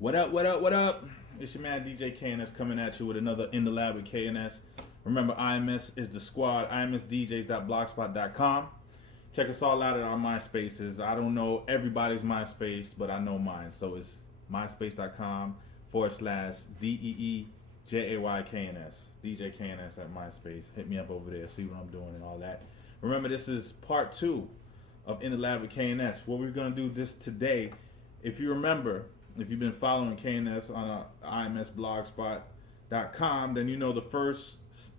What up, what up, what up? It's your man DJ KNS coming at you with another In the Lab with KNS. Remember, IMS is the squad, imsdjs.blogspot.com. Check us all out at our MySpaces. I don't know everybody's MySpace, but I know mine. So it's myspace.com/DEEJAYKNS. DJ KNS at MySpace. Hit me up over there, see what I'm doing and all that. Remember, this is part 2 of In the Lab with KNS. What we're going to do this today, if you remember, if you've been following KNS on imsblogspot.com, then you know the first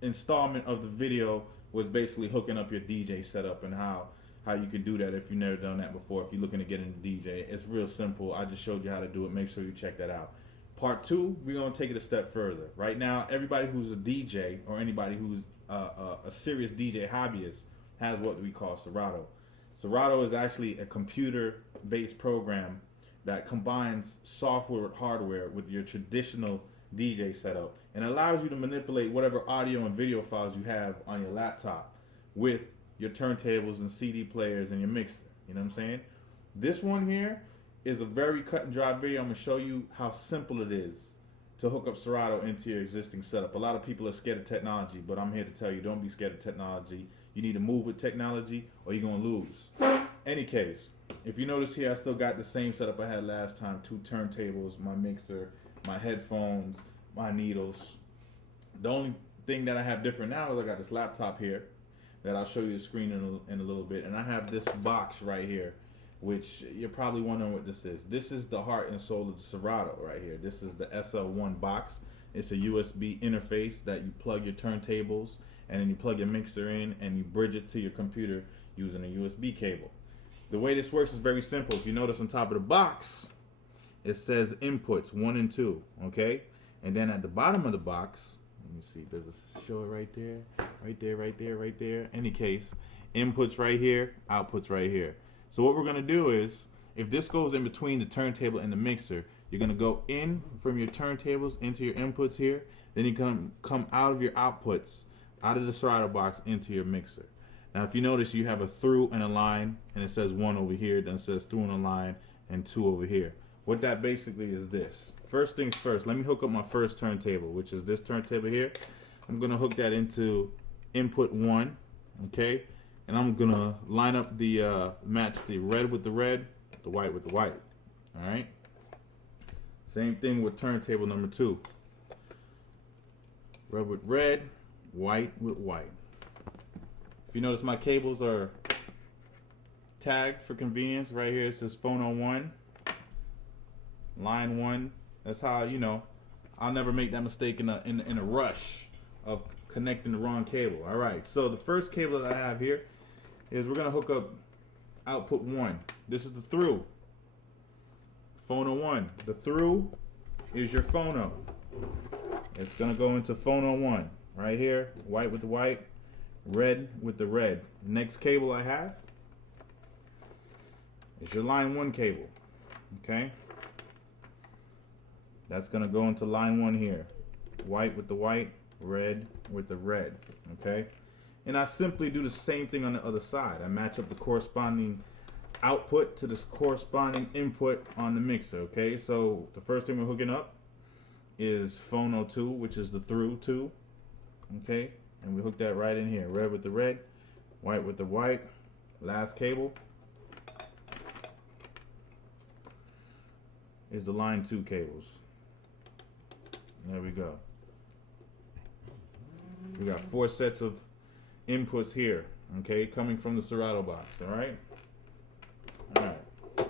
installment of the video was basically hooking up your DJ setup and how you can do that if you've never done that before. If you're looking to get into DJ, it's real simple. I just showed you how to do it. Make sure you check that out. Part 2, we're going to take it a step further. Right now, everybody who's a DJ or anybody who's a serious DJ hobbyist has what we call Serato. Serato is actually a computer-based program that combines software with hardware with your traditional DJ setup and allows you to manipulate whatever audio and video files you have on your laptop with your turntables and CD players and your mixer. You know what I'm saying? This one here is a very cut and dry video. I'm going to show you how simple it is to hook up Serato into your existing setup. A lot of people are scared of technology, but I'm here to tell you, don't be scared of technology. You need to move with technology or you're going to lose. Any case, if you notice here, I still got the same setup I had last time. 2 turntables, my mixer, my headphones, my needles. The only thing that I have different now is I got this laptop here that I'll show you the screen in a little bit. And I have this box right here, which you're probably wondering what this is. This is the heart and soul of the Serato right here. This is the SL1 box. It's a USB interface that you plug your turntables and then you plug your mixer in and you bridge it to your computer using a USB cable. The way this works is very simple. If you notice on top of the box, it says inputs 1 and 2, okay? And then at the bottom of the box, let me see, does it show it right there? Right there, right there, right there. Any case, inputs right here, outputs right here. So what we're gonna do is, if this goes in between the turntable and the mixer, you're gonna go in from your turntables into your inputs here, then you're gonna come out of your outputs, out of the Serato box into your mixer. Now, if you notice, you have a through and a line, and it says 1 over here, then it says through and a line, and 2 over here. What that basically is this. First things first, let me hook up my first turntable, which is this turntable here. I'm going to hook that into input 1, okay? And I'm going to line up the, match the red with the red, the white with the white, all right? Same thing with turntable number 2. Red with red, white with white. If you notice, my cables are tagged for convenience. Right here it says phone on 1, line 1. That's how, you know, I'll never make that mistake in a rush of connecting the wrong cable. All right, so the first cable that I have here is we're going to hook up output 1. This is the through. Phono 1. The through is your phono. It's going to go into phono 1. Right here, white with the white, red with the red. Next cable I have is your line 1 cable, okay? That's gonna go into line 1 here. White with the white, red with the red, okay? And I simply do the same thing on the other side. I match up the corresponding output to this corresponding input on the mixer, okay? So the first thing we're hooking up is phono 2, which is the through 2, okay? And we hook that right in here. Red with the red, white with the white. Last cable is the line 2 cables. There we go. We got 4 sets of inputs here, okay, coming from the Serato box, all right? All right. So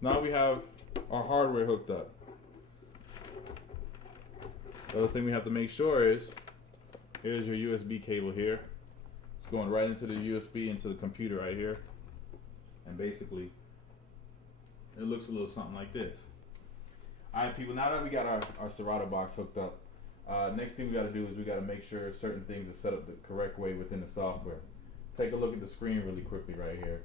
now we have our hardware hooked up. The other thing we have to make sure is, here's your USB cable here. It's going right into the USB into the computer right here. And basically, it looks a little something like this. Alright people, now that we got our Serato box hooked up, next thing we got to do is we got to make sure certain things are set up the correct way within the software. Take a look at the screen really quickly right here.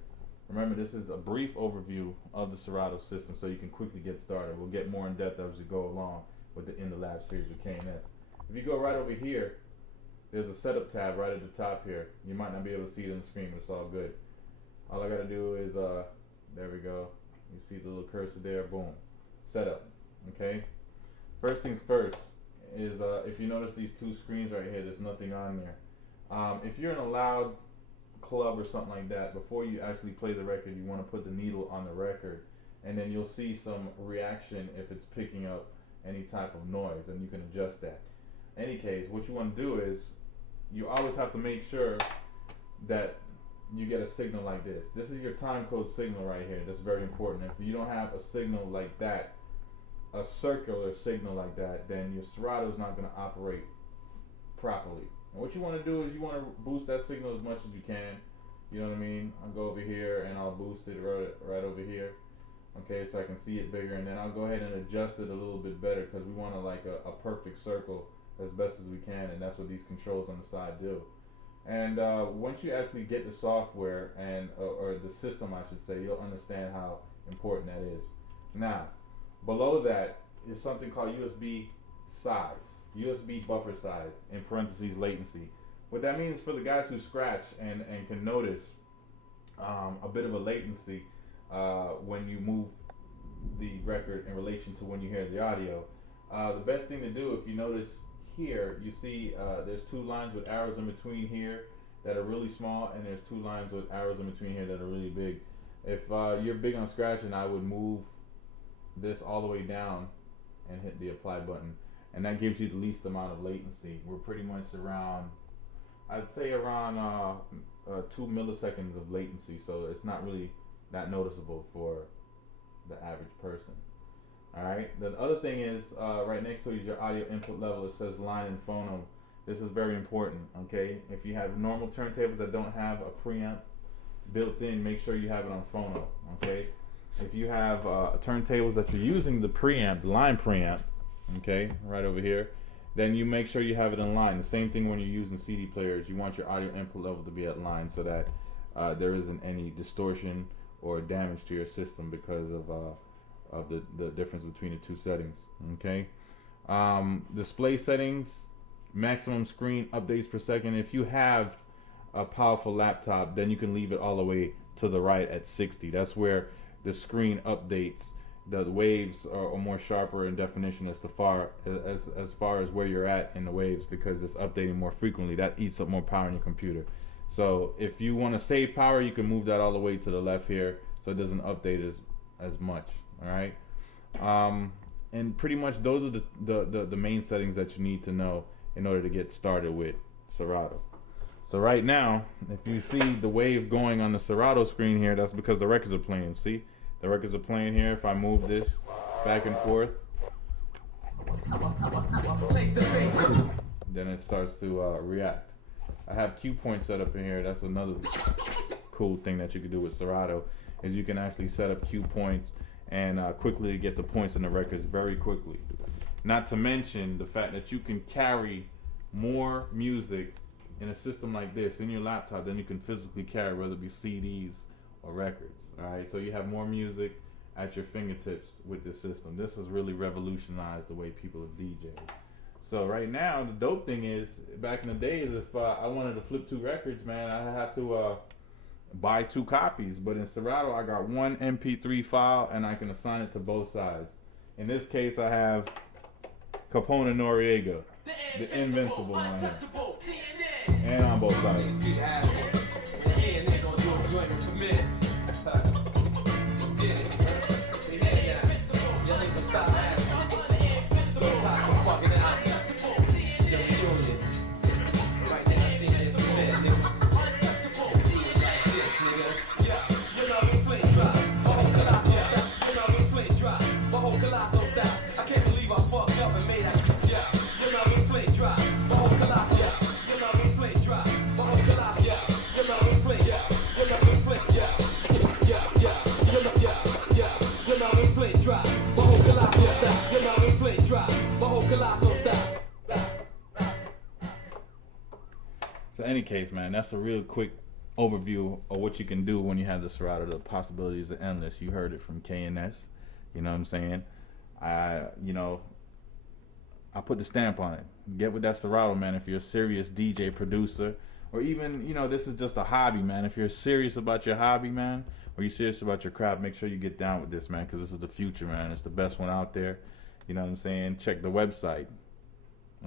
Remember, this is a brief overview of the Serato system so you can quickly get started. We'll get more in depth as we go along with the In the Lab series with KNS. If you go right over here, there's a setup tab right at the top here. You might not be able to see it on the screen, but it's all good. All I got to do is, there we go. You see the little cursor there, boom. Setup. Okay. First things first is if you notice these two screens right here, there's nothing on there. If you're in a loud club or something like that, before you actually play the record, you want to put the needle on the record, and then you'll see some reaction if it's picking up any type of noise, and you can adjust that. Any case, what you want to do is you always have to make sure that you get a signal like this. This is your time code signal right here. That's very important. If you don't have a signal like that, a circular signal like that, then your Serato is not going to operate properly. And what you want to do is you want to boost that signal as much as you can. You know what I mean? I'll go over here and I'll boost it right over here. Okay, so I can see it bigger, and then I'll go ahead and adjust it a little bit better because we want a perfect circle as best as we can, and that's what these controls on the side do. And once you actually get the software and or the system, I should say, you'll understand how important that is. Now, below that is something called USB size, USB buffer size, in parentheses latency. What that means for the guys who scratch and can notice a bit of a latency when you move the record in relation to when you hear the audio. The best thing to do, if you notice here, you see there's two lines with arrows in between here that are really small, and there's two lines with arrows in between here that are really big. If you're big on scratching, I would move this all the way down and hit the apply button, and that gives you the least amount of latency. We're pretty much around, I'd say around 2 milliseconds of latency, so it's not really that noticeable for the average person. Alright, the other thing is right next to it is your audio input level. It says line and phono. This is very important, okay? If you have normal turntables that don't have a preamp built in, make sure you have it on phono, okay? If you have turntables that you're using the preamp, the line preamp, okay, right over here, then you make sure you have it in line. The same thing when you're using CD players. You want your audio input level to be at line so that there isn't any distortion or damage to your system because of the difference between the two settings. Okay. Display settings, maximum screen updates per second. If you have a powerful laptop, then you can leave it all the way to the right at 60. That's where the screen updates. The waves are more sharper in definition as far as where you're at in the waves, because it's updating more frequently. That eats up more power in your computer. So if you want to save power, you can move that all the way to the left here so it doesn't update as much. All right. And pretty much those are the main settings that you need to know in order to get started with Serato. So right now, if you see the wave going on the Serato screen here, that's because the records are playing. See, the records are playing here. If I move this back and forth, then it starts to react. I have cue points set up in here. That's another cool thing that you can do with Serato, is you can actually set up cue points and quickly get the points in the records very quickly. Not to mention the fact that you can carry more music in a system like this in your laptop than you can physically carry, whether it be CDs or records. All right, so you have more music at your fingertips with this system. This has really revolutionized the way people are DJing. So right now, the dope thing is, back in the days, if I wanted to flip two records, man, I have to buy two copies. But in Serato, I got one MP3 file, and I can assign it to both sides. In this case, I have Capone Noriega, the Invincible one, and on both sides. So any case, man, that's a real quick overview of what you can do when you have the Serato. The possibilities are endless. You heard it from KNS. You know what I'm saying? I put the stamp on it. Get with that Serato, man, if you're a serious DJ producer, or even, this is just a hobby, man. If you're serious about your hobby, man, or you're serious about your craft, make sure you get down with this, man, because this is the future, man. It's the best one out there. You know what I'm saying? Check the website.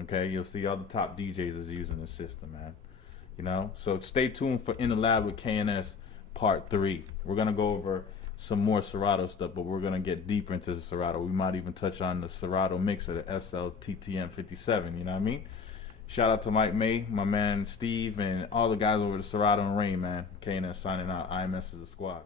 Okay, you'll see all the top DJs is using the system, man. You know, so stay tuned for In the Lab with KNS Part 3. We're gonna go over some more Serato stuff, but we're gonna get deeper into the Serato. We might even touch on the Serato mixer, the SLTTM57. You know what I mean? Shout out to Mike May, my man Steve, and all the guys over the Serato and Rain, man. KNS signing out. IMS is a squad.